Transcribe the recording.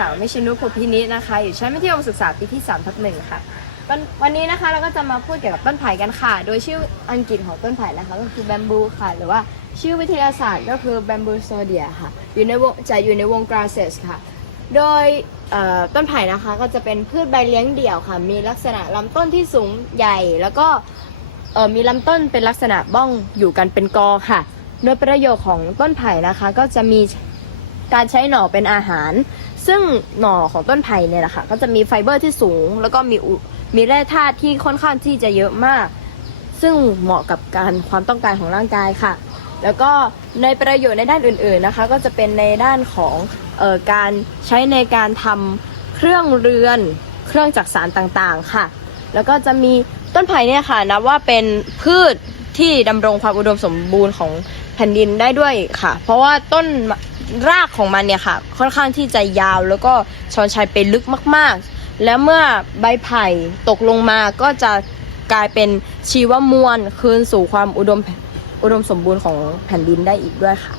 สาวมิชินุภูพินิจนะคะ อยู่ชั้นมัธยมศึกษาปีที่3ทับหนึ่งค่ะวันวันนี้นะคะเราก็จะมาพูดเกี่ยวกับต้นไผ่กันค่ะ โดยชื่ออังกฤษของต้นไผ่นะคะก็คือแบมบูค่ะ หรือว่าชื่อวิทยาศาสตร์ก็คือแบมบูโซเดียค่ะ อยู่ในวงจะอยู่ในวงกราเซสค่ะ โดยต้นไผ่นะคะก็จะเป็นพืชใบเลี้ยงเดี่ยวค่ะ มีลักษณะลำต้นที่สูงใหญ่แล้วก็มีลำต้นเป็นลักษณะบ้องอยู่กันเป็นกอค่ะ โดยประโยชน์ของต้นไผ่นะคะก็จะมีการใช้หน่อเป็นอาหาร ซึ่งหน่อของต้นไผ่เนี่ยแหละค่ะก็จะมีไฟเบอร์ที่สูง แล้วก็มีมีแร่ธาตุที่ค่อนข้างที่จะเยอะมาก ซึ่งเหมาะกับการความต้องการของร่างกายค่ะ แล้วก็ในประโยชน์ในด้านอื่นๆนะคะ ก็จะเป็นในด้านของออการใช้ในการทำเครื่องเรือน เครื่องจักสารต่างๆค่ะ แล้วก็จะมีต้นไผ่เนี่ยค่ะนับว่าเป็นพืชที่ดำรงความอุดมสมบูรณ์ของแผ่นดินได้ด้วยค่ะ เพราะว่าต้น รากของมันเนี่ยค่ะ ค่อนข้างที่จะยาวแล้วก็ชอนชัยไปลึกมากๆ แล้วเมื่อใบไผ่ตกลงมาก็จะกลายเป็นชีวมวลคืนสู่ความอุดมอุดมสมบูรณ์ของแผ่นดินได้อีกด้วยค่ะ